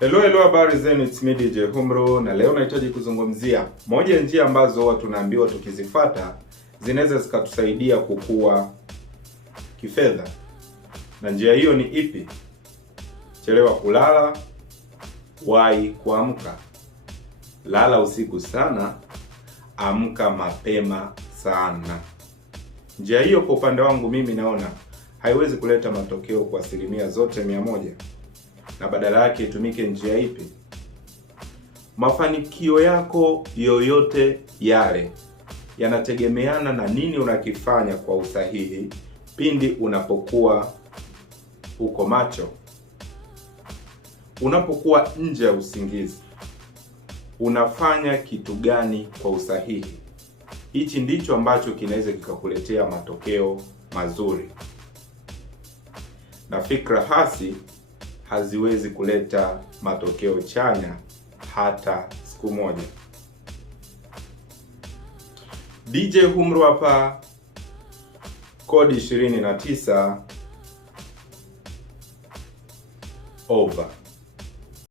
Hello, habari zenu, it's me DJ Humro, na leo nahitaji kuzungumzia moja ya njia ambazo watu tunaambiwa tukizifuata zinaweza zikatusaidia kukua kifedha. Na njia hiyo ni ipi? Chelewa kulala, wahi kuamka. Lala usiku sana, amka mapema sana. Njia hiyo kwa upande wangu mimi naona haiwezi kuleta matokeo kwa asilimia zote 100. Na badala yake itumike njia ipi? Mafanikio yako yoyote yale yanategemeana na nini unakifanya kwa usahihi pindi unapokuwa uko macho. Unapokuwa nje ya usingizi, unafanya kitu gani kwa usahihi? Hichi ndicho ambacho kinaweza kikakuletea matokeo mazuri. Na fikra hasi haziwezi kuleta matokeo chanya hata siku moja. DJ Humro hapa, kodi 29 over.